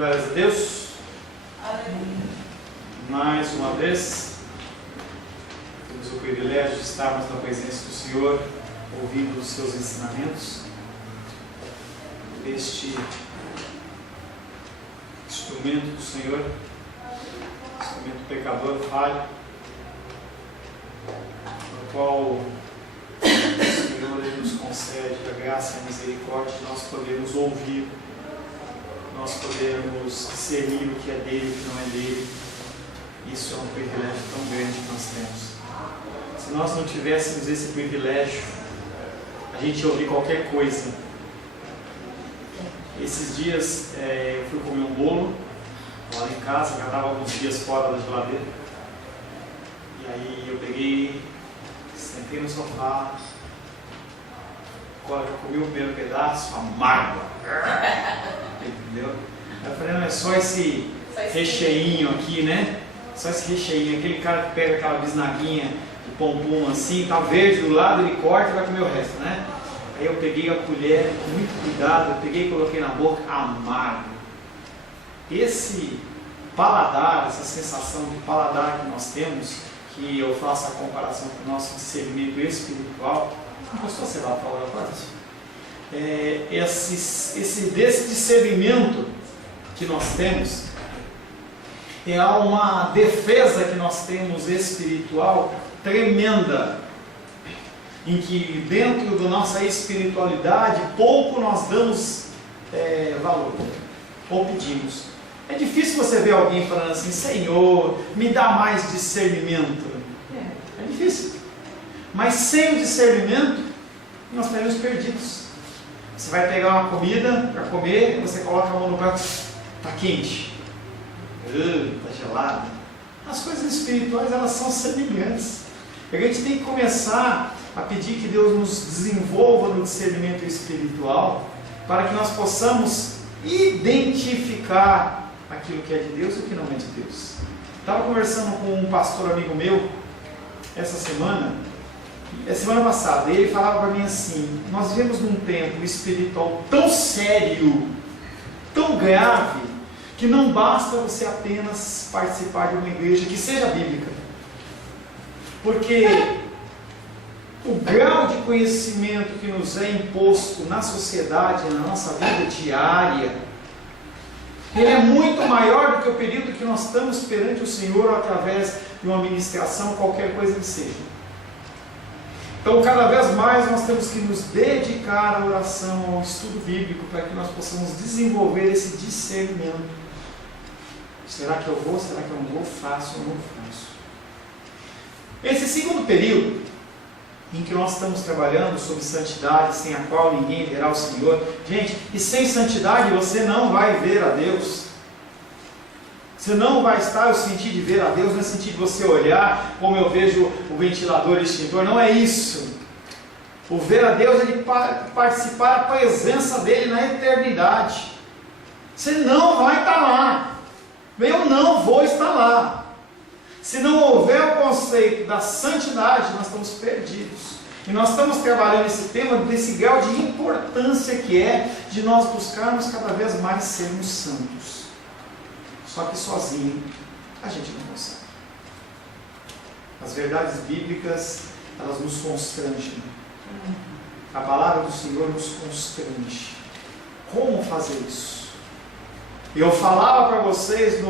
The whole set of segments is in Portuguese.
Glórias a Deus. Aleluia. Mais uma vez, temos o privilégio de estarmos na presença do Senhor, ouvindo os seus ensinamentos. Este instrumento do Senhor, instrumento pecador, falho, no qual o Senhor Ele nos concede a graça e a misericórdia de nós podermos ouvir, nós podermos discernir o que é dele e o que não é dele. Isso é um privilégio tão grande que nós temos. Se nós não tivéssemos esse privilégio, a gente ia ouvir qualquer coisa. Esses dias eu fui comer um bolo lá em casa, já estava alguns dias fora da geladeira. E aí eu peguei, sentei no sofá, agora eu comi o primeiro pedaço, amargo. Entendeu? Aí eu falei, não, é só esse recheinho aqui, né? Só esse recheinho, aquele cara que pega aquela bisnaguinha de pompom assim, tá verde do lado, ele corta e vai comer o resto, né? Aí eu peguei a colher, com muito cuidado, eu peguei e coloquei na boca, amargo. Esse paladar, essa sensação de paladar que nós temos, que eu faço a comparação com o nosso discernimento espiritual, não gostou, sei lá, falar agora? Desse discernimento que nós temos, é uma defesa que nós temos espiritual tremenda, em que dentro da nossa espiritualidade pouco nós damos valor, ou pedimos. É difícil você ver alguém falando assim, Senhor, me dá mais discernimento. É difícil. Mas sem o discernimento, nós estaremos perdidos. Você vai pegar uma comida para comer, você coloca a mão no prato, está quente, está gelado. As coisas espirituais, elas são semelhantes. A gente tem que começar a pedir que Deus nos desenvolva no discernimento espiritual, para que nós possamos identificar aquilo que é de Deus e o que não é de Deus. Estava conversando com um pastor amigo meu essa semana passada, e ele falava para mim assim, nós vivemos num tempo espiritual tão sério, tão grave, que não basta você apenas participar de uma igreja que seja bíblica, porque o grau de conhecimento que nos é imposto na sociedade, na nossa vida diária, ele é muito maior do que o período que nós estamos perante o Senhor através de uma ministração, qualquer coisa que seja. Então, cada vez mais nós temos que nos dedicar à oração, ao estudo bíblico, para que nós possamos desenvolver esse discernimento. Será que eu vou? Será que eu não vou? Faço ou não faço? Esse segundo período, em que nós estamos trabalhando sobre santidade, sem a qual ninguém verá o Senhor. Gente, e sem santidade você não vai ver a Deus. Você não vai estar no sentido de ver a Deus, no sentido de você olhar como eu vejo o ventilador e extintor. Não é isso. O ver a Deus é de participar da presença dEle na eternidade. Você não vai estar lá. Eu não vou estar lá. Se não houver o conceito da santidade, nós estamos perdidos. E nós estamos trabalhando esse tema desse grau de importância que é de nós buscarmos cada vez mais sermos santos. Só que sozinho a gente não consegue. As verdades bíblicas, elas nos constrangem. A palavra do Senhor nos constrange. Como fazer isso? Eu falava para vocês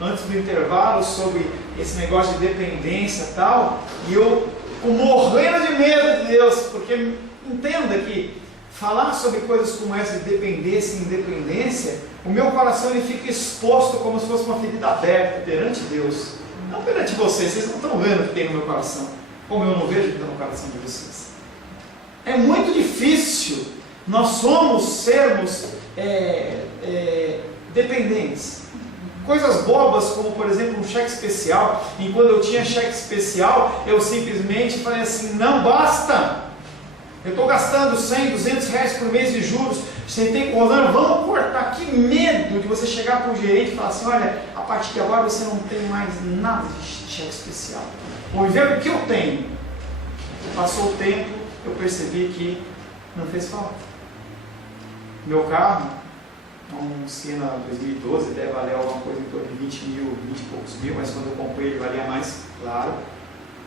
antes do intervalo sobre esse negócio de dependência e tal, e eu morrendo de medo de Deus, porque entenda que falar sobre coisas como essa de dependência e independência, o meu coração ele fica exposto como se fosse uma ferida aberta perante Deus, não perante vocês não estão vendo o que tem no meu coração, como eu não vejo o que está no coração de vocês. É muito difícil nós sermos dependentes. Coisas bobas, como por exemplo um cheque especial, e quando eu tinha cheque especial, eu simplesmente falei assim, não basta, eu estou gastando 100, 200 reais por mês de juros, sentei com o Rolando, vamos cortar, que medo de você chegar para o gerente e falar assim, olha, a partir de agora você não tem mais nada de cheque especial, vou ver o que eu tenho. Passou o tempo, eu percebi que não fez falta. Meu carro Um Siena 2012 deve valer alguma coisa em torno de 20 mil, 20 e poucos mil, mas quando eu comprei ele valia mais, claro,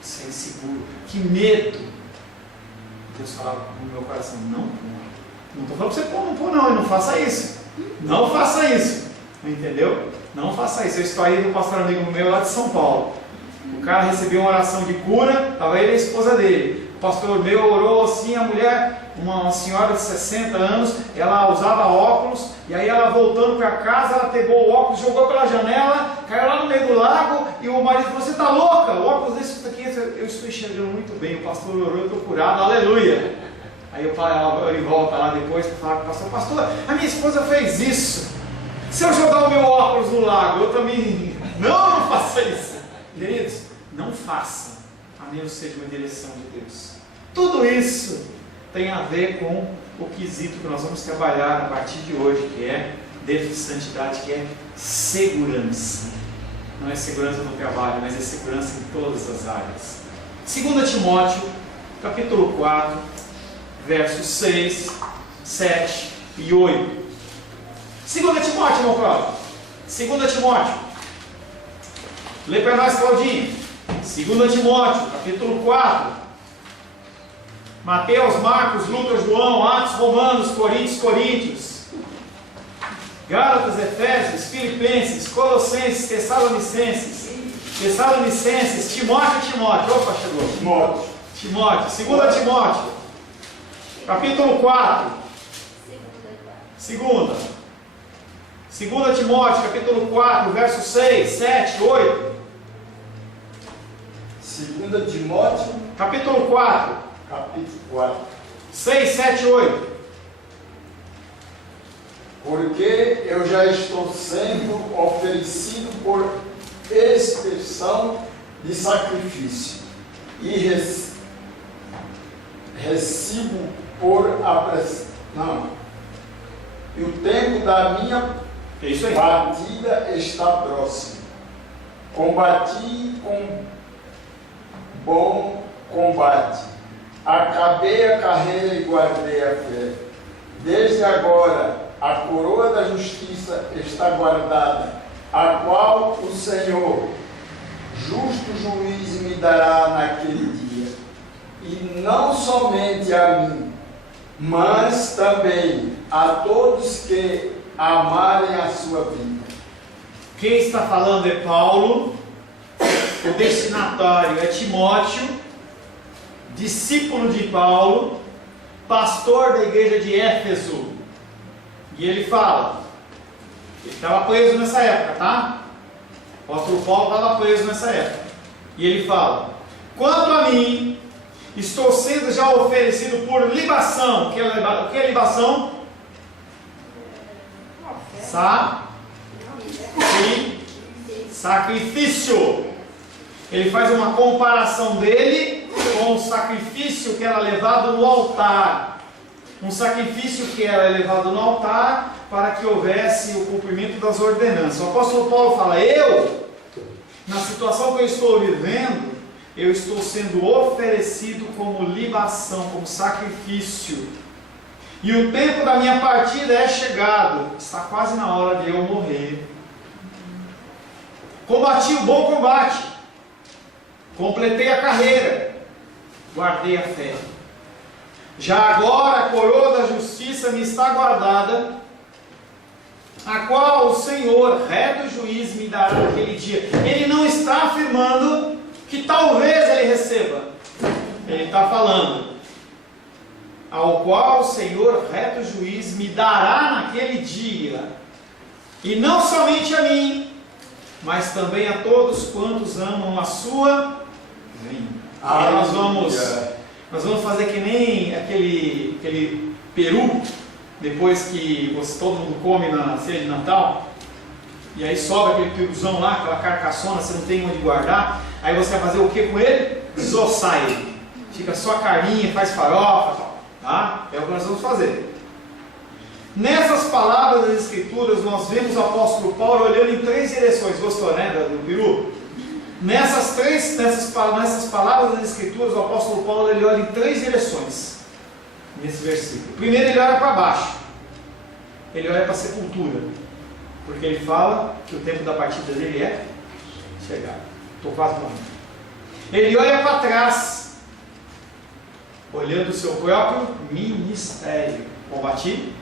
sem seguro. Que medo! Deus falava no meu coração, não põe. Não estou falando para você pôr, não pôr não, e não faça isso. Não faça isso. Entendeu? Não faça isso. Eu estou aí do pastor amigo meu lá de São Paulo. O cara recebeu uma oração de cura, estava ele e a esposa dele. O pastor meu orou assim, a mulher, uma senhora de 60 anos, ela usava óculos, e aí ela voltando para casa, ela pegou o óculos, jogou pela janela, caiu lá no meio do lago, e o marido falou, você está louca? O óculos desse aqui, eu estou enxergando muito bem, o pastor orou, eu estou curado, aleluia. Aí ele volta lá depois para falar com o pastor, pastor, a minha esposa fez isso, se eu jogar o meu óculos no lago, eu também, não faça isso. Queridos, não faça, a menos seja uma direção de Deus. Tudo isso tem a ver com o quesito que nós vamos trabalhar a partir de hoje, que é dentro de santidade, que é segurança. Não é segurança no trabalho, mas é segurança em todas as áreas. 2 Timóteo, capítulo 4, versos 6, 7 e 8. 2 Timóteo, meu próximo. 2 Timóteo. Lê para nós, Claudinho. 2 Timóteo, capítulo 4. Mateus, Marcos, Lucas, João, Atos, Romanos, Coríntios, Gálatas, Efésios, Filipenses, Colossenses, Tessalonicenses, Timóteo. Opa, chegou. Timóteo. 2 Timóteo, capítulo 4. 2 Timóteo, capítulo 4, versos 6, 7, 8. 2 Timóteo, capítulo 4. capítulo 4. 6, 7, 8. Porque eu já estou sendo oferecido por expiação de sacrifício e recibo por não. E o tempo da minha partida está próximo. Combati com bom combate. Acabei a carreira e guardei a fé. Desde agora, a coroa da justiça está guardada, a qual o Senhor, justo juiz, me dará naquele dia. E não somente a mim, mas também a todos que amarem a sua vida. Quem está falando é Paulo, o destinatário é Timóteo, discípulo de Paulo, pastor da igreja de Éfeso. E ele fala, ele estava preso nessa época, tá? O apóstolo Paulo estava preso nessa época. E ele fala, quanto a mim, estou sendo já oferecido por libação. O que é libação? Sacrifício. Ele faz uma comparação dele com o sacrifício que era levado no altar. Um sacrifício que era levado no altar para que houvesse o cumprimento das ordenanças. O apóstolo Paulo fala, na situação que eu estou vivendo, eu estou sendo oferecido como libação, como sacrifício. E o tempo da minha partida é chegado. Está quase na hora de eu morrer. Combati o bom combate. Completei a carreira. Guardei a fé. Já agora a coroa da justiça me está guardada, a qual o Senhor, reto juiz, me dará naquele dia. Ele não está afirmando que talvez ele receba. Ele está falando, ao qual o Senhor, reto juiz, me dará naquele dia. E não somente a mim, mas também a todos quantos amam a sua vinda. Nós vamos fazer que nem aquele peru, depois que todo mundo come na ceia de Natal, e aí sobra aquele peruzão lá, aquela carcaçona, você não tem onde guardar, aí você vai fazer o que com ele? Desossar ele. Fica só a carninha, faz farofa, tá? É o que nós vamos fazer. Nessas palavras das Escrituras, nós vemos o apóstolo Paulo olhando em 3 direções. Gostou, né, do peru? Nessas palavras das Escrituras, o apóstolo Paulo ele olha em 3 direções nesse versículo. Primeiro ele olha para baixo. ele olha para a sepultura, porque ele fala que o tempo da partida dele é chegado. Estou quase morrendo. Ele olha para trás, olhando o seu próprio ministério. Combati.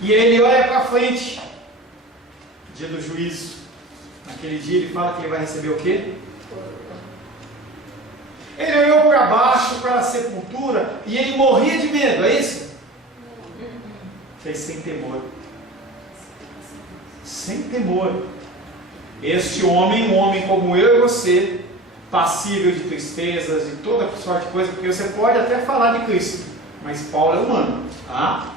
E ele olha para frente, dia do juízo. Naquele dia ele fala que ele vai receber o quê? Ele olhou para baixo, para a sepultura, e ele morria de medo, é isso? Fez sem temor. Sem temor. Este homem, um homem como eu e você, passível de tristezas, de toda sorte de coisa, porque você pode até falar de Cristo, mas Paulo é humano, tá?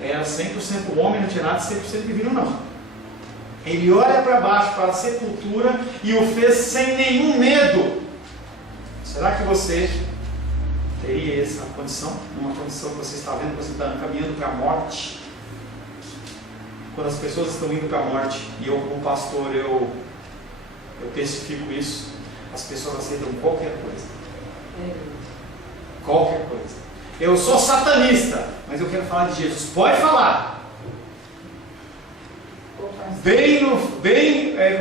Era 100% homem, não tinha nada de 100% divino não. Ele olha para baixo, para a sepultura, e o fez sem nenhum medo. Será que você teria essa condição? Numa condição que você está vendo, que você está caminhando para a morte? Quando as pessoas estão indo para a morte, e eu como pastor, eu testifico isso, as pessoas aceitam qualquer coisa. Qualquer coisa. Eu sou satanista, mas eu quero falar de Jesus. Pode falar. Como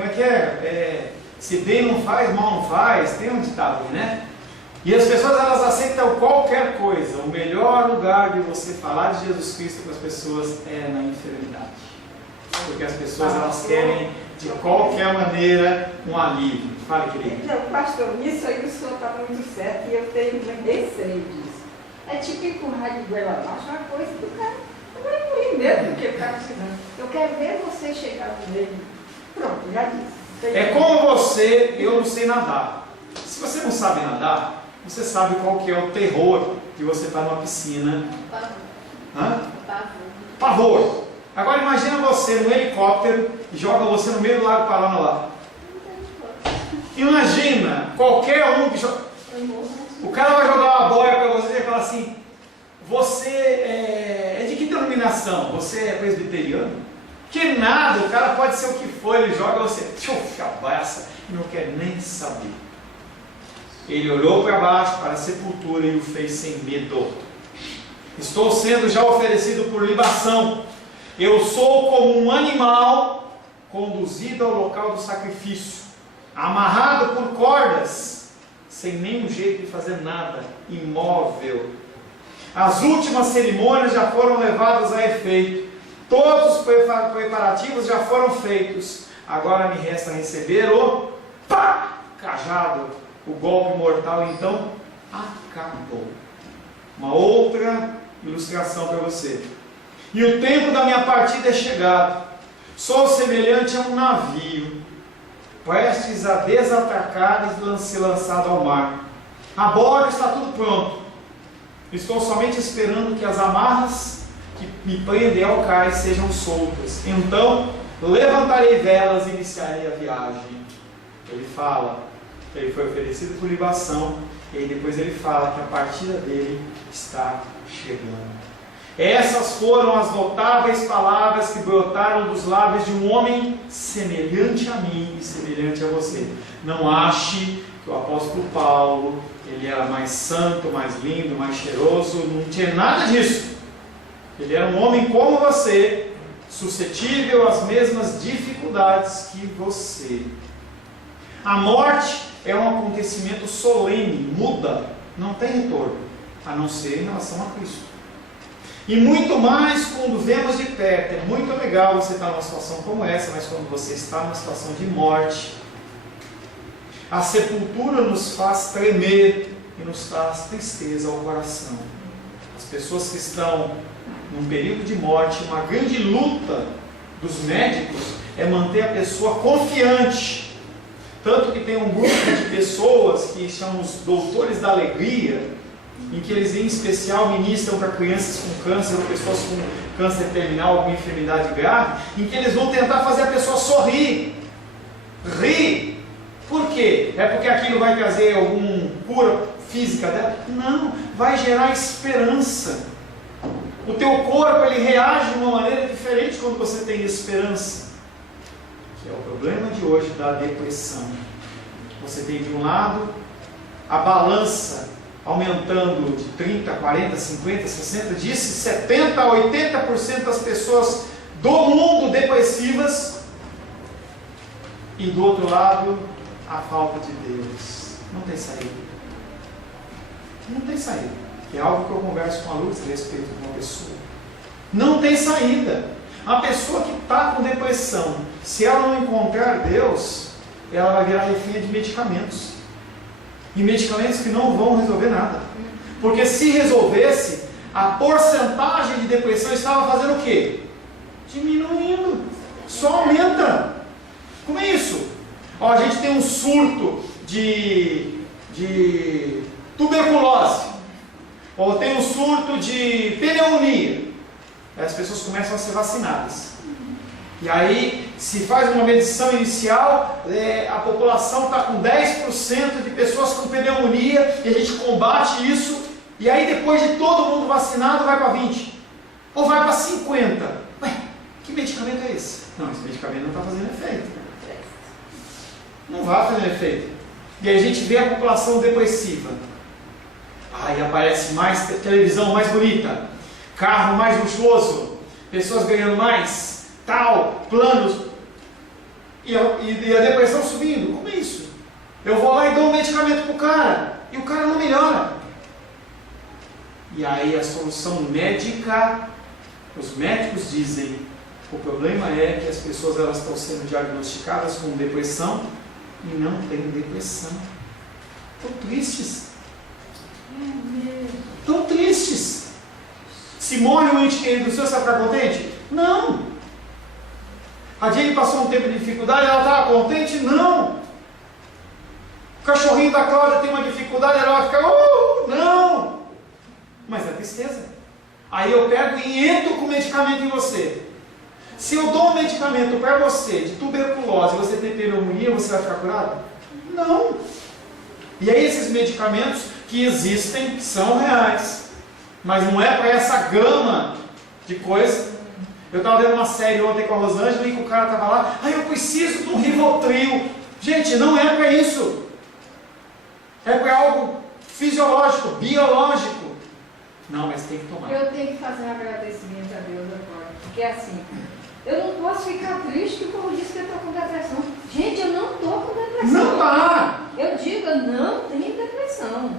é que é? Se bem não faz, mal não faz, tem um ditado aí, né? E as pessoas, elas aceitam qualquer coisa. O melhor lugar de você falar de Jesus Cristo para as pessoas é na enfermidade. Porque as pessoas, elas querem de qualquer maneira um alívio. Fale, querido. Então, pastor, nisso aí o senhor está muito certo e eu tenho receio disso. É tipo empurrar de goela abaixo uma coisa do cara. Eu vou engolir mesmo, porque ficar precisando. Eu quero ver você chegar no meio. Pronto, já disse. É como você, eu não sei nadar. Se você não sabe nadar, você sabe qual que é o terror de você estar numa piscina. Pavor. Hã? Pavor. Pavor. Agora imagina você no helicóptero e joga você no meio do Lago Paranoá. Imagina qualquer um que joga. O cara vai jogar uma boia para você e vai falar assim: você é de que denominação? Você é presbiteriano? Que nada, o cara pode ser o que for, ele joga você, cabaça, e não quer nem saber. Ele olhou para baixo, para a sepultura e o fez sem medo. Estou sendo já oferecido por libação. Eu sou como um animal conduzido ao local do sacrifício, amarrado por cordas, sem nenhum jeito de fazer nada, imóvel. As últimas cerimônias já foram levadas a efeito. Todos os preparativos já foram feitos. Agora me resta receber o cajado, o golpe mortal. Então acabou. Uma outra ilustração para você. E o tempo da minha partida é chegado. Sou semelhante a um navio, prestes a desatracar e ser lançado ao mar. A bordo está tudo pronto. Estou somente esperando que as amarras que me prendem ao cais sejam soltas. Então levantarei velas e iniciarei a viagem. Ele fala que ele foi oferecido por libação, e aí depois ele fala que a partida dele está chegando. Essas foram as notáveis palavras que brotaram dos lábios de um homem semelhante a mim e semelhante a você. Não ache que o apóstolo Paulo, ele era mais santo, mais lindo, mais cheiroso, não tinha nada disso. Ele era um homem como você, suscetível às mesmas dificuldades que você. A morte é um acontecimento solene, muda, não tem retorno, a não ser em relação a Cristo. E muito mais quando vemos de perto. É muito legal você estar numa situação como essa, mas quando você está numa situação de morte, a sepultura nos faz tremer e nos traz tristeza ao coração. As pessoas que estão num período de morte, uma grande luta dos médicos é manter a pessoa confiante. Tanto que tem um grupo de pessoas que chamam os doutores da alegria, em que eles em especial ministram para crianças com câncer ou pessoas com câncer terminal, alguma enfermidade grave, em que eles vão tentar fazer a pessoa sorrir, rir. Por quê? É porque aquilo vai trazer alguma cura física dela? Não, vai gerar esperança. O teu corpo, ele reage de uma maneira diferente quando você tem esperança, que é o problema de hoje da depressão. Você tem de um lado a balança, aumentando de 30, 40, 50, 60, disse 70, 80% das pessoas do mundo depressivas, e do outro lado, a falta de Deus. Não tem saída. Não tem saída. É algo que eu converso com a Luz a respeito de uma pessoa. Não tem saída. A pessoa que está com depressão, se ela não encontrar Deus, ela vai virar refém de medicamentos. E medicamentos que não vão resolver nada. Porque se resolvesse, a porcentagem de depressão estava fazendo o quê? Diminuindo. Só aumenta. Como é isso? Ó, a gente tem um surto de tuberculose. Ou tem um surto de pneumonia. Aí as pessoas começam a ser vacinadas. E aí se faz uma medição inicial, a população está com 10% de pessoas com pneumonia, e a gente combate isso, e aí depois de todo mundo vacinado vai para 20%, ou vai para 50%. Ué, que medicamento é esse? Não, esse medicamento não está fazendo efeito. Não vai fazer efeito. E aí a gente vê a população depressiva. Aí aparece mais televisão mais bonita, carro mais luxuoso, pessoas ganhando mais, tal, planos, e a depressão subindo. Como é isso? Eu vou lá e dou um medicamento para o cara, e o cara não melhora. E aí a solução médica, os médicos dizem, o problema é que as pessoas elas estão sendo diagnosticadas com depressão e não têm depressão. Estão tristes. Estão tristes. Se morre um ente querido seu, você vai ficar contente? Não. A Jane passou um tempo de dificuldade, ela estava contente? Não. O cachorrinho da Cláudia tem uma dificuldade, ela vai ficar, não. Mas é tristeza. Aí eu pego e entro com medicamento em você. Se eu dou um medicamento para você de tuberculose e você tem pneumonia, você vai ficar curado? Não. E aí esses medicamentos que existem são reais, mas não é para essa gama de coisas. Eu estava vendo uma série ontem com a Rosângela e que o cara estava lá, eu preciso de um Rivotril. Gente, não é para isso. É para algo fisiológico, biológico. Não, mas tem que tomar. Eu tenho que fazer um agradecimento a Deus agora, porque assim, eu não posso ficar triste porque eu disse que eu estou com depressão. Gente, eu não estou com depressão. Não tá. Eu digo, eu não tenho depressão.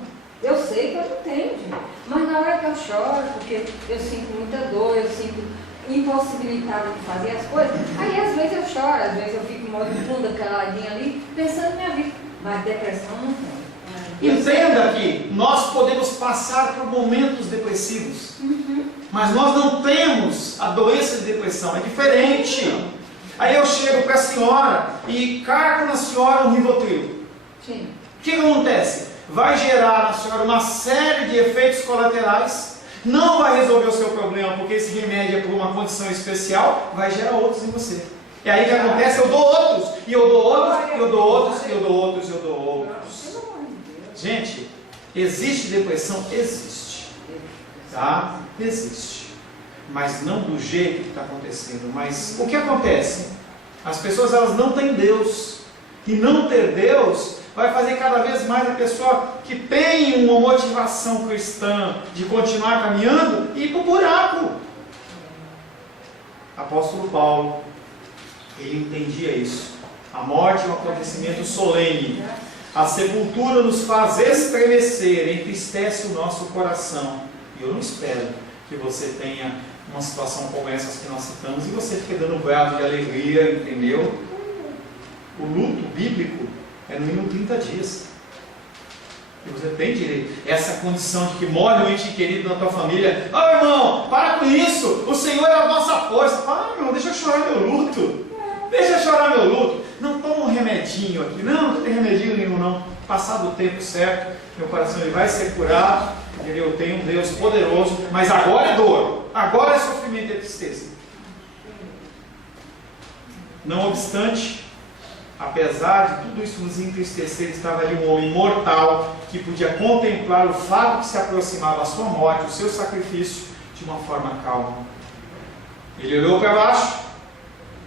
Eu sei que eu não tenho, gente. Mas na hora que eu choro, porque eu sinto muita dor, eu sinto impossibilitada de fazer as coisas, aí às vezes eu choro, às vezes eu fico em modo fundo, caladinha ali, pensando na minha vida. Mas depressão não tem. Entenda que nós podemos passar por momentos depressivos, mas nós não temos a doença de depressão, é diferente. Aí eu chego para a senhora e cargo na senhora um Rivotril. Sim. O que acontece? Vai gerar na senhora uma série de efeitos colaterais, não vai resolver o seu problema, porque esse remédio é por uma condição especial, vai gerar outros em você. E aí o que acontece? Eu dou outros, e eu dou outros, e eu dou outros, e eu dou outros, e eu dou outros. Gente, existe depressão? Existe. Tá? Existe. Mas não do jeito que está acontecendo. Mas o que acontece? As pessoas elas não têm Deus. E não ter Deus vai fazer cada vez mais a pessoa que tem uma motivação cristã de continuar caminhando ir para o buraco. Apóstolo Paulo, ele entendia isso. A morte é um acontecimento solene. A sepultura nos faz estremecer, entristece o nosso coração. E eu não espero que você tenha uma situação como essas que nós citamos e você fique dando brado de alegria, entendeu? O luto bíblico é no mínimo 30 dias. E você tem direito. Essa condição de que morre um ente querido na tua família. Irmão, para com isso. O Senhor é a nossa força. Para, irmão, deixa eu chorar meu luto. Deixa eu chorar meu luto. Não toma um remedinho aqui. Não tem remedinho nenhum não. Passado o tempo certo, meu coração ele vai ser curado. Eu tenho um Deus poderoso. Mas agora é dor. Agora é sofrimento e tristeza. Não obstante, apesar de tudo isso nos entristecer, estava ali um homem mortal que podia contemplar o fato que se aproximava a sua morte, o seu sacrifício, de uma forma calma. Ele olhou para baixo,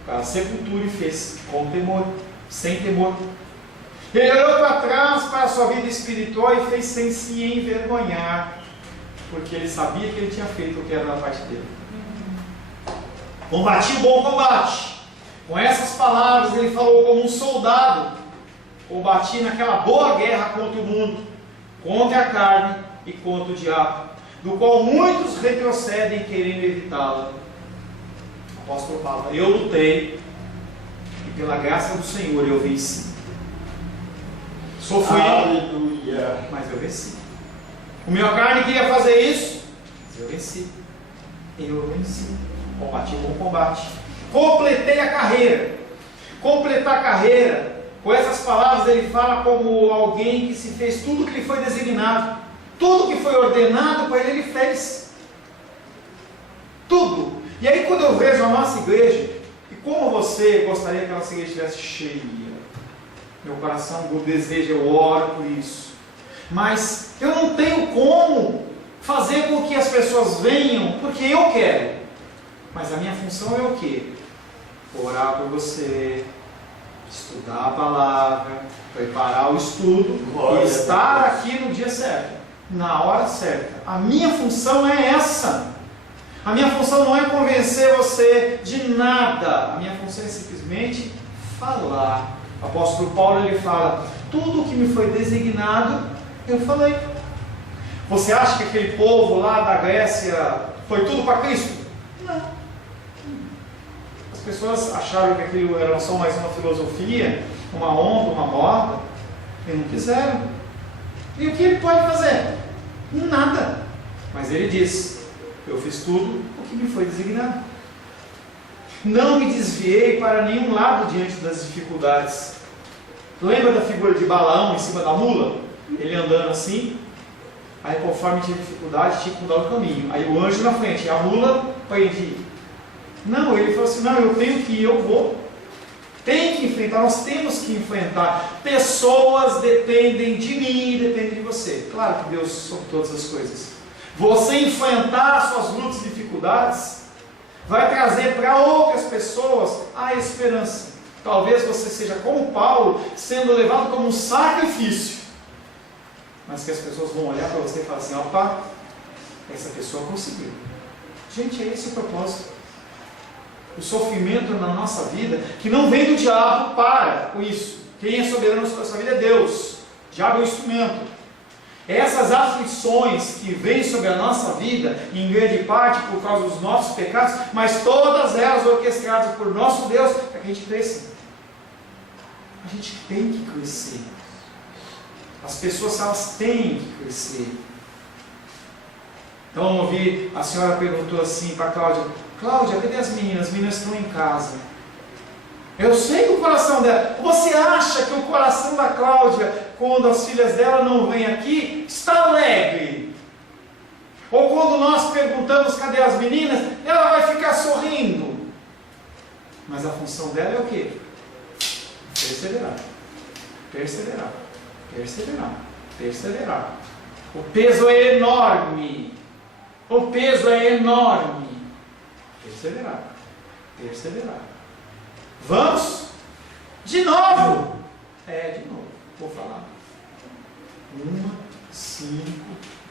para a sepultura e fez com temor, sem temor. Ele olhou para trás para a sua vida espiritual e fez sem se envergonhar, porque ele sabia que ele tinha feito o que era da parte dele. Combati o bom combate. Com essas palavras ele falou como um soldado. Combati naquela boa guerra contra o mundo, contra a carne e contra o diabo, do qual muitos retrocedem querendo evitá-la. O apóstolo fala: eu lutei e pela graça do Senhor eu venci. Sofri, Aleluia. mas eu venci. O meu carne queria fazer isso, mas eu venci. Eu venci. Combati o bom combate. Completei a carreira. Completar a carreira. Com essas palavras ele fala como alguém que se fez tudo que lhe foi designado. Tudo que foi ordenado para ele, ele fez. Tudo. E aí quando eu vejo a nossa igreja, e como você gostaria que a nossa igreja estivesse cheia, meu coração, o desejo, eu oro por isso. Mas eu não tenho como fazer com que as pessoas venham, porque eu quero. Mas a minha função é o quê? Orar por você, estudar a palavra, preparar o estudo e estar aqui no dia certo, na hora certa. A minha função é essa. A minha função não é convencer você de nada. A minha função é simplesmente falar. O apóstolo Paulo ele fala: tudo o que me foi designado, eu falei. Você acha que aquele povo lá da Grécia foi tudo para Cristo? Não. As pessoas acharam que aquilo era só mais uma filosofia, uma onda, uma moda, e não quiseram. E o que ele pode fazer? Nada. Mas ele diz: eu fiz tudo o que me foi designado. Não me desviei para nenhum lado diante das dificuldades. Lembra da figura de Balaão em cima da mula? Ele andando assim. Aí conforme tinha dificuldade, tinha que mudar o caminho. Aí o anjo na frente, a mula prendia. Não, ele falou assim: não, eu tenho que ir, eu vou. Tem que enfrentar, nós temos que enfrentar. Pessoas dependem de mim e dependem de você. Claro que Deus sobre todas as coisas. Você enfrentar as suas lutas e dificuldades vai trazer para outras pessoas a esperança. Talvez você seja como Paulo, sendo levado como um sacrifício, mas que as pessoas vão olhar para você e falar assim: opa, essa pessoa conseguiu. Gente, é esse o propósito. O sofrimento na nossa vida, que não vem do diabo, para com isso. Quem é soberano sobre a sua vida é Deus. O diabo é um instrumento. Essas aflições que vêm sobre a nossa vida, em grande parte por causa dos nossos pecados, mas todas elas orquestradas por nosso Deus, para que a gente cresça. A gente tem que crescer. As pessoas, elas têm que crescer. Então, eu ouvi, a senhora perguntou assim para a Cláudia: Cláudia, cadê as meninas? As meninas estão em casa. Eu sei que o coração dela... Você acha que o coração da Cláudia, quando as filhas dela não vêm aqui, está alegre? Ou quando nós perguntamos cadê as meninas, ela vai ficar sorrindo? Mas a função dela é o quê? Perseverar. Perseverar. Perseverar. Perseverar. O peso é enorme. O peso é enorme. Perseverar. Perseverar. Vamos? De novo? De novo. Vou falar. 1, 5,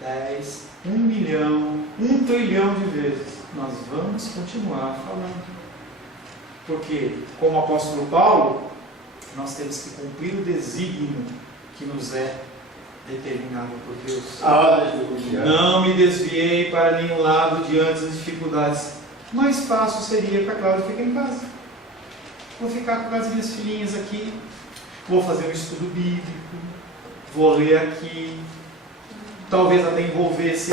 10, 1 milhão, 1 trilhão de vezes. Nós vamos continuar falando. Porque, como o apóstolo Paulo, nós temos que cumprir o desígnio que nos é determinado por Deus. Aleluia. Não me desviei para nenhum lado diante das dificuldades. Mais fácil seria para a Cláudia ficar em casa. Vou ficar com as minhas filhinhas aqui, vou fazer um estudo bíblico, vou ler aqui, talvez até envolver esse.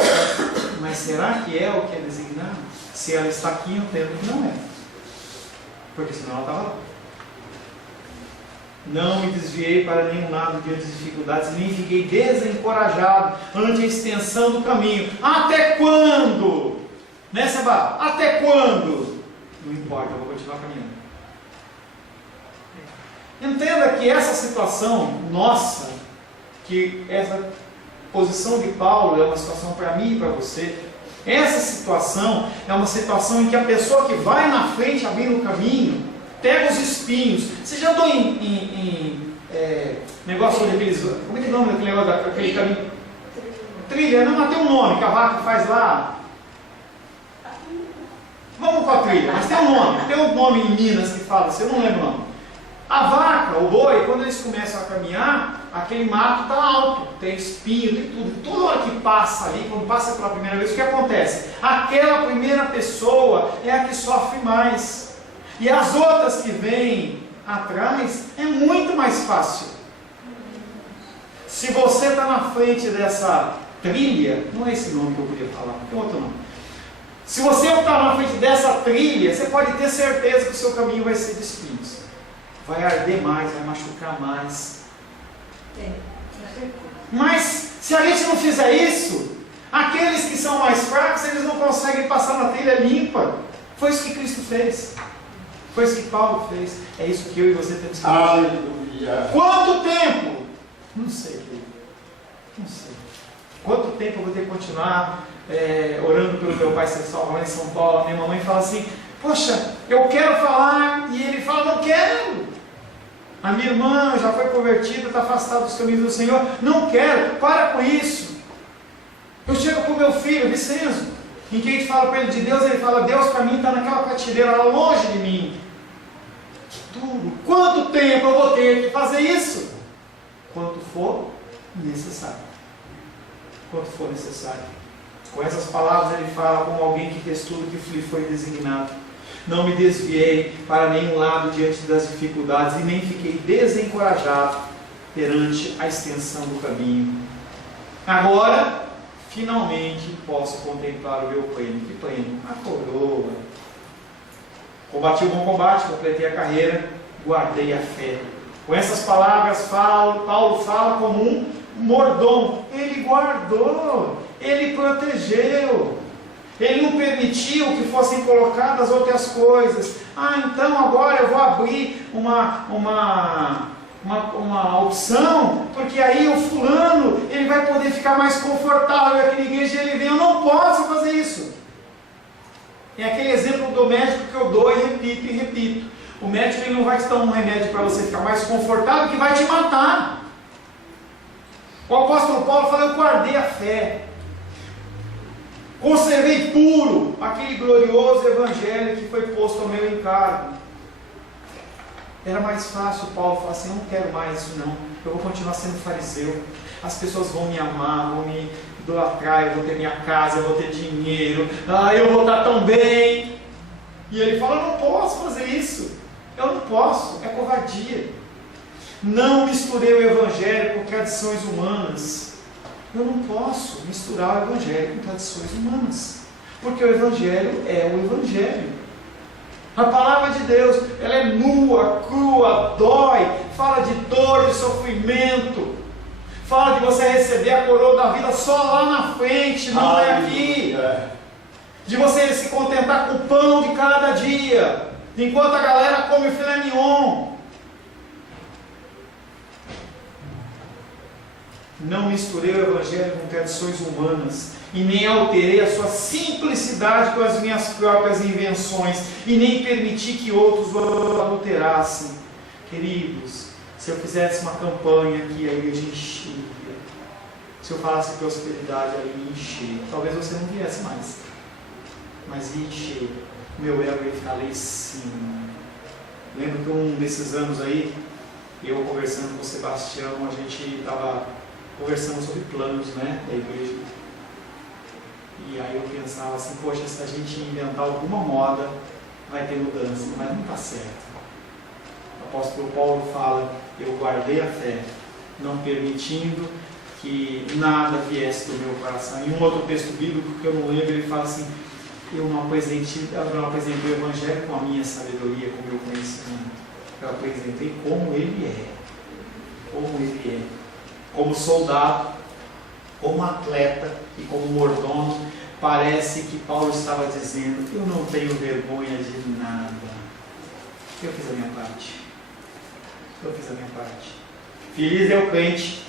Mas será que é o que é designado? Se ela está aqui, eu entendo que não é. Porque senão ela estava lá. Não me desviei para nenhum lado diante das dificuldades, nem fiquei desencorajado ante a extensão do caminho. Até quando? Né, Seba? Até quando? Não importa, eu vou continuar caminhando. Entenda que essa situação nossa, que essa posição de Paulo é uma situação para mim e para você. Essa situação é uma situação em que a pessoa que vai na frente abrindo o caminho, pega os espinhos. Você já andou em negócio onde aqueles... Como é que é o nome daquele negócio, daquele caminho? Trilha, não, mas tem um nome que a vaca faz lá. Vamos com a trilha, mas tem um nome em Minas que fala assim, eu não lembro o nome. A vaca, o boi, quando eles começam a caminhar, aquele mato está alto, tem espinho, tem tudo. Toda hora que passa ali, quando passa pela primeira vez, o que acontece? Aquela primeira pessoa é a que sofre mais. E as outras que vêm atrás, é muito mais fácil. Se você está na frente dessa trilha, não é esse nome que eu queria falar, tem outro nome. Se você está na frente dessa trilha, você pode ter certeza que o seu caminho vai ser de espinhos. Vai arder mais, vai machucar mais. Mas se a gente não fizer isso, aqueles que são mais fracos, eles não conseguem passar na trilha limpa. Foi isso que Cristo fez. Foi isso que Paulo fez. É isso que eu e você temos que fazer. Aleluia. Quanto tempo? Não sei, querido. Não sei. Quanto tempo eu vou ter que continuar orando pelo meu pai ser salvo lá em São Paulo? A minha mamãe fala assim, poxa, eu quero falar, e ele fala, não quero. A minha irmã já foi convertida, está afastada dos caminhos do Senhor, não quero, para com isso. Eu chego com o meu filho, Vicenzo, em que a gente fala para ele de Deus, ele fala, Deus para mim está naquela prateleira lá longe de mim. Tudo. Quanto tempo eu vou ter que fazer isso? Quanto for necessário. Quanto for necessário. Com essas palavras ele fala como alguém que fez tudo que lhe foi designado. Não me desviei para nenhum lado diante das dificuldades e nem fiquei desencorajado perante a extensão do caminho. Agora, finalmente posso contemplar o meu prêmio. Que prêmio? A coroa. Combati o bom combate, completei a carreira, guardei a fé. Com essas palavras, Paulo fala como um mordomo. Ele guardou, ele protegeu. Ele não permitiu que fossem colocadas outras coisas. Então agora eu vou abrir uma opção, porque aí o fulano ele vai poder ficar mais confortável aqui na igreja e ele vem. Eu não posso fazer isso. É aquele exemplo do médico que eu dou e repito. O médico ele não vai te dar um remédio para você ficar mais confortável que vai te matar. O apóstolo Paulo fala, eu guardei a fé. Conservei puro aquele glorioso evangelho que foi posto ao meu encargo. Era mais fácil Paulo falar assim, eu não quero mais isso não, eu vou continuar sendo fariseu, as pessoas vão me amar, vão me idolatrar, eu vou ter minha casa, eu vou ter dinheiro, eu vou estar tão bem. E ele fala, eu não posso fazer isso, eu não posso, é covardia. Não misturei o evangelho com tradições humanas. Eu não posso misturar o evangelho com tradições humanas, porque o evangelho é o evangelho. A palavra de Deus, ela é nua, crua, dói, fala de dor, de sofrimento, fala de você receber a coroa da vida só lá na frente, não é aqui. De você se contentar com o pão de cada dia, enquanto a galera come filé mignon. Não misturei o evangelho com tradições humanas, e nem alterei a sua simplicidade com as minhas próprias invenções, e nem permiti que outros o adulterassem. Queridos, se eu fizesse uma campanha aqui, a igreja enchia. Se eu falasse prosperidade, aí ia encher. Talvez você não viesse mais, mas ia encher. O meu ego ia ficar lá em cima. Lembro que um desses anos aí, eu conversando com o Sebastião, a gente estava conversando sobre planos, da igreja. E aí eu pensava assim, poxa, se a gente inventar alguma moda, vai ter mudança, mas não está certo. O apóstolo Paulo fala, eu guardei a fé, não permitindo que nada viesse do meu coração. Em um outro texto bíblico que eu não lembro, ele fala assim, eu não apresentei o evangelho com a minha sabedoria, com o meu conhecimento. Eu apresentei como ele é. Como ele é. Como soldado, como atleta e como mordomo, parece que Paulo estava dizendo, eu não tenho vergonha de nada. Eu fiz a minha parte. Eu fiz a minha parte. Feliz é o crente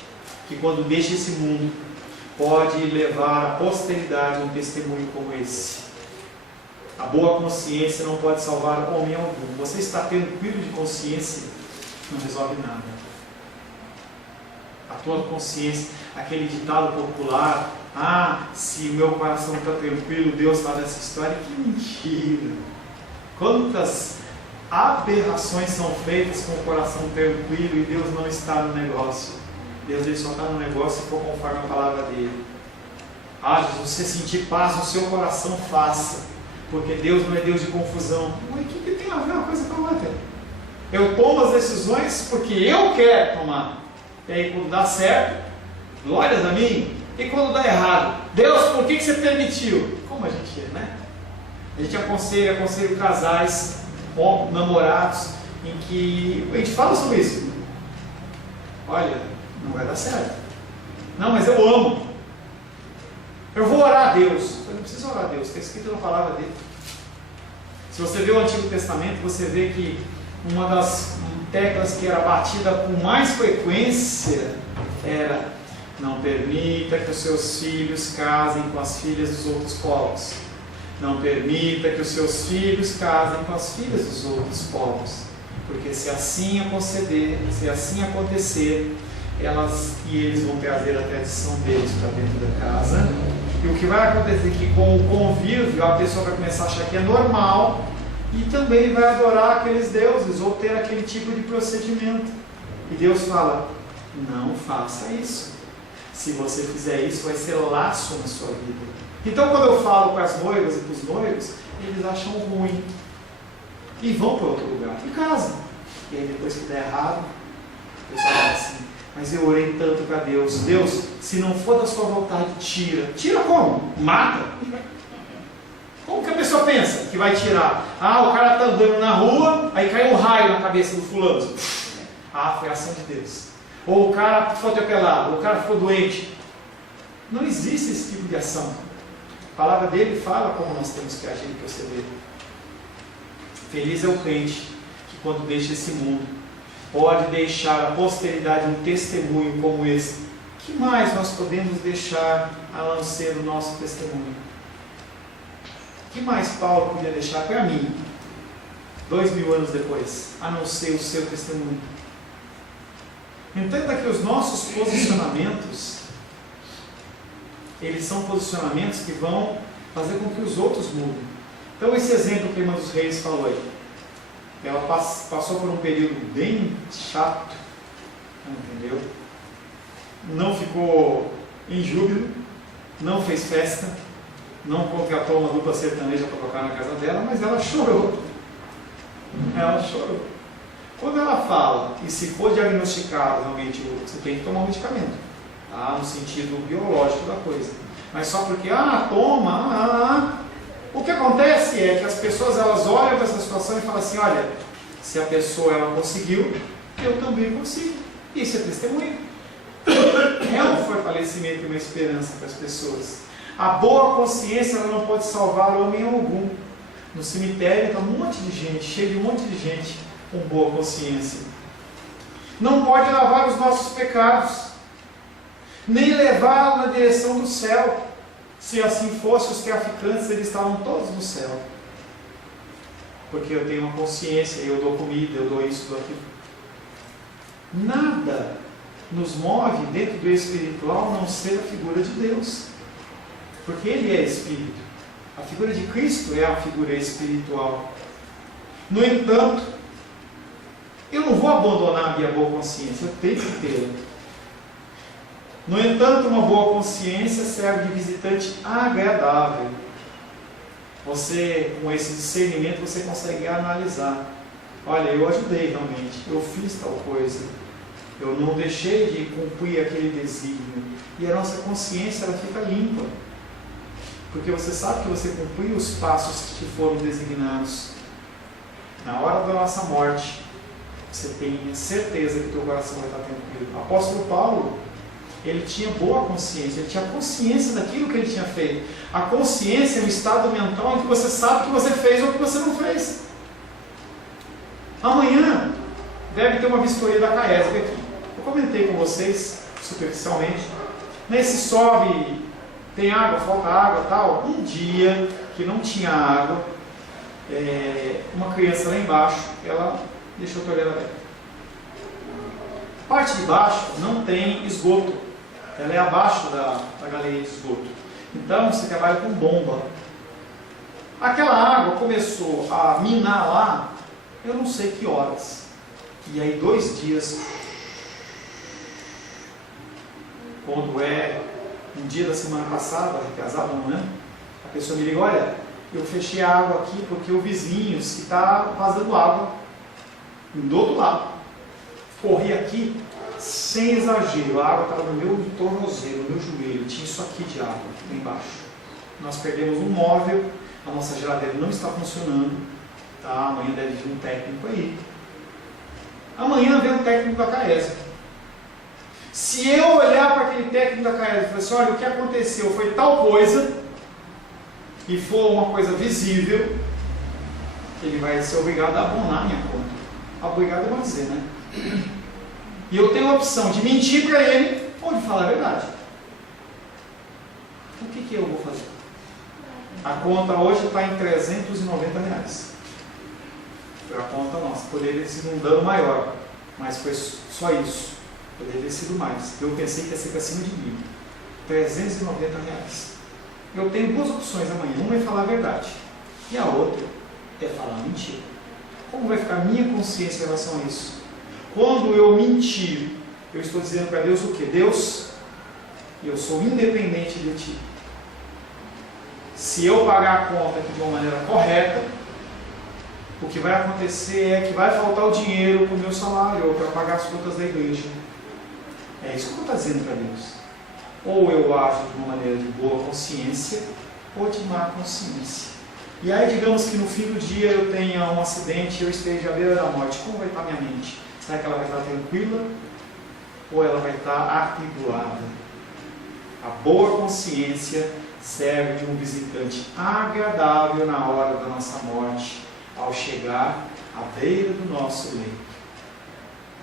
que quando deixa esse mundo, pode levar à posteridade um testemunho como esse. A boa consciência não pode salvar homem algum. Você está tranquilo de consciência, não resolve nada. A tua consciência, aquele ditado popular, se o meu coração está tranquilo, Deus está nessa história. Que mentira! Quantas aberrações são feitas com o coração tranquilo e Deus não está no negócio. Deus ele só está no negócio se for conforme a palavra dele. Se você sentir paz no seu coração, faça. Porque Deus não é Deus de confusão. Mas o que tem a ver uma coisa com a outra? Eu tomo as decisões porque eu quero tomar. E aí quando dá certo, glórias a mim. E quando dá errado, Deus, por que você permitiu? Como a gente é, né? A gente aconselha casais, namorados, em que a gente fala sobre isso. Olha, não vai dar certo. Não, mas eu amo. Eu vou orar a Deus. Eu não preciso orar a Deus, está escrito na palavra dele. Se você vê o Antigo Testamento, você vê que uma das teclas que era batida com mais frequência era: não permita que os seus filhos casem com as filhas dos outros povos. Não permita que os seus filhos casem com as filhas dos outros povos. Porque se assim acontecer, eles vão trazer a tradição deles para dentro da casa. E o que vai acontecer é que com o convívio, a pessoa vai começar a achar que é normal e também vai adorar aqueles deuses ou ter aquele tipo de procedimento. E Deus fala: não faça isso. Se você fizer isso, vai ser laço na sua vida. Então, quando eu falo com as noivas e com os noivos, eles acham ruim e vão para outro lugar e casam. E aí, depois que der errado, o pessoal fala assim: mas eu orei tanto para Deus. Deus, se não for da sua vontade, tira. Tira como? Mata. Como que a pessoa pensa que vai tirar? O cara está andando na rua, aí cai um raio na cabeça do fulano. Foi a ação de Deus. Ou o cara foi atropelado, ou o cara ficou doente. Não existe esse tipo de ação. A palavra dele fala como nós temos que agir e proceder. Feliz é o crente que, quando deixa esse mundo, pode deixar à posteridade um testemunho como esse. O que mais nós podemos deixar a não ser o nosso testemunho? O que mais Paulo podia deixar para mim, 2000 anos depois, a não ser o seu testemunho? Entenda que os nossos posicionamentos, eles são posicionamentos que vão fazer com que os outros mudem. Então, esse exemplo que a irmã dos Reis falou aí, ela passou por um período bem chato, entendeu? Não ficou em júbilo, não fez festa, não contratou uma dupla sertaneja para tocar na casa dela, mas ela chorou. Ela chorou. Quando ela fala que, se for diagnosticado realmente, você tem que tomar um medicamento, no sentido biológico da coisa. Mas só porque, toma, o que acontece é que as pessoas elas olham para essa situação e falam assim: olha, se a pessoa ela conseguiu, eu também consigo. Isso é testemunho. É um fortalecimento e uma esperança para as pessoas. A boa consciência ela não pode salvar homem algum. No cemitério está um monte de gente, cheio de um monte de gente com boa consciência. Não pode lavar os nossos pecados, nem levá-lo na direção do céu. Se assim fosse, os traficantes eles estavam todos no céu. Porque eu tenho uma consciência, eu dou comida, eu dou isso, dou aquilo. Nada nos move dentro do espiritual a não ser a figura de Deus. Porque Ele é Espírito. A figura de Cristo é a figura espiritual. No entanto, eu não vou abandonar a minha boa consciência, eu tenho que tê-la. No entanto, uma boa consciência serve de visitante agradável. Você, com esse discernimento, você consegue analisar. Olha, eu ajudei realmente, eu fiz tal coisa, eu não deixei de cumprir aquele desígnio. E a nossa consciência ela fica limpa. Porque você sabe que você cumpriu os passos que te foram designados. Na hora da nossa morte, você tem certeza que o teu coração vai estar tranquilo. O apóstolo Paulo, ele tinha boa consciência, ele tinha consciência daquilo que ele tinha feito. A consciência é um estado mental em que você sabe o que você fez ou o que você não fez. Amanhã deve ter uma vistoria da CAESB aqui. Eu comentei com vocês, superficialmente. Nesse sobe, tem água, falta água e tal. Um dia que não tinha água, uma criança lá embaixo, ela deixou a torneira aberta. A parte de baixo não tem esgoto, ela é abaixo da galeria de esgoto. Então você trabalha com bomba. Aquela água começou a minar lá, eu não sei que horas. E aí 2 dias, quando é um dia da semana passada, retrasado, né? A pessoa me liga, olha, eu fechei a água aqui porque o vizinho que está vazando água do outro lado. Corri aqui, sem exagero, a água estava no meu tornozelo, no meu joelho, tinha isso aqui de água, aqui embaixo. Nós perdemos um móvel, a nossa geladeira não está funcionando, tá? Amanhã deve vir um técnico aí. Amanhã vem um técnico da Caesa. Se eu olhar para aquele técnico da Caesa e falar assim, olha, o que aconteceu foi tal coisa, e for uma coisa visível, ele vai ser obrigado a abonar a minha conta. Obrigado é dizer, né? E eu tenho a opção de mentir para ele ou de falar a verdade. O que eu vou fazer? A conta hoje está em R$390. Foi a conta nossa. Poderia ter sido um dano maior, mas foi só isso. Poderia ter sido mais. Eu pensei que ia ser para cima de mim. R$390. Eu tenho 2 opções amanhã. Uma é falar a verdade e a outra é falar mentira. Como vai ficar a minha consciência em relação a isso? Quando eu mentir, eu estou dizendo para Deus o quê? Deus, eu sou independente de ti. Se eu pagar a conta aqui de uma maneira correta, o que vai acontecer é que vai faltar o dinheiro para o meu salário ou para pagar as contas da igreja. É isso que eu estou dizendo para Deus. Ou eu ajo de uma maneira de boa consciência, ou de má consciência. E aí, digamos que no fim do dia eu tenha um acidente e eu esteja à beira da morte. Como vai estar minha mente? Será que ela vai estar tranquila? Ou ela vai estar atribulada? A boa consciência serve de um visitante agradável na hora da nossa morte, ao chegar à beira do nosso leito.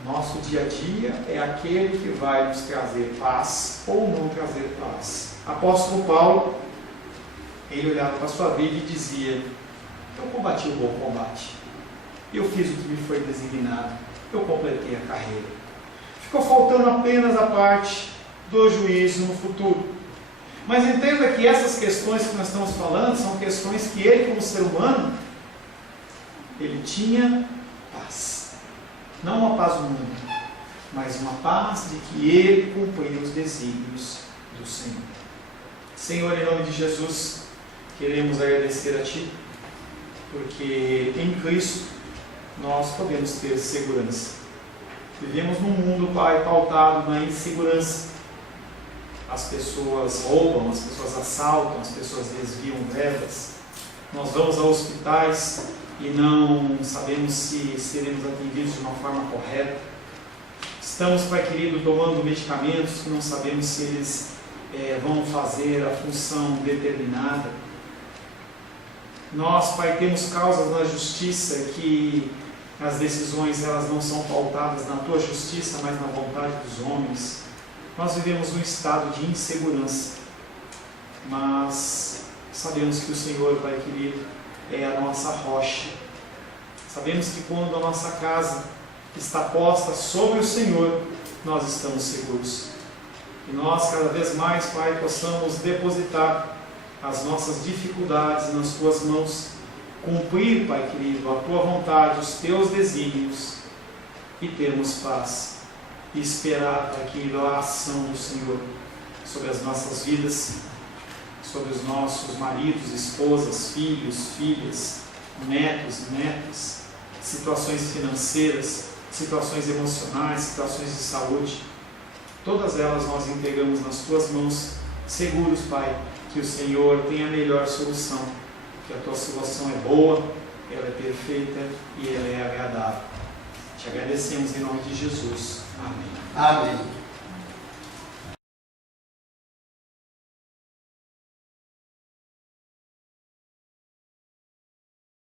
Nosso dia a dia é aquele que vai nos trazer paz ou não trazer paz. Apóstolo Paulo, ele olhava para a sua vida e dizia: eu combati o bom combate, eu fiz o que me foi designado, eu completei a carreira. Ficou faltando apenas a parte do juízo no futuro. Mas entenda que essas questões que nós estamos falando são questões que ele, como ser humano, ele tinha paz. Não uma paz humana, mas uma paz de que ele cumpria os desígnios do Senhor. Senhor, em nome de Jesus, queremos agradecer a Ti, porque em Cristo nós podemos ter segurança. Vivemos num mundo, Pai, pautado na insegurança. As pessoas roubam, as pessoas assaltam, as pessoas desviam verbas. Nós vamos a hospitais e não sabemos se seremos atendidos de uma forma correta. Estamos, Pai querido, tomando medicamentos que não sabemos se eles vão fazer a função determinada. Nós, Pai, temos causas na justiça que as decisões elas não são pautadas na Tua justiça, mas na vontade dos homens. Nós vivemos num estado de insegurança, mas sabemos que o Senhor, Pai querido, é a nossa rocha. Sabemos que quando a nossa casa está posta sobre o Senhor, nós estamos seguros. E nós, cada vez mais, Pai, possamos depositar as nossas dificuldades nas Tuas mãos, cumprir, Pai querido, a Tua vontade, os Teus desígnios, e termos paz, e esperar, Pai querido, a ação do Senhor sobre as nossas vidas, sobre os nossos maridos, esposas, filhos, filhas, netos, netas, situações financeiras, situações emocionais, situações de saúde. Todas elas nós entregamos nas Tuas mãos, seguros, Pai, que o Senhor tem a melhor solução, que a Tua solução é boa, ela é perfeita e ela é agradável. Te agradecemos em nome de Jesus. Amém. Amém.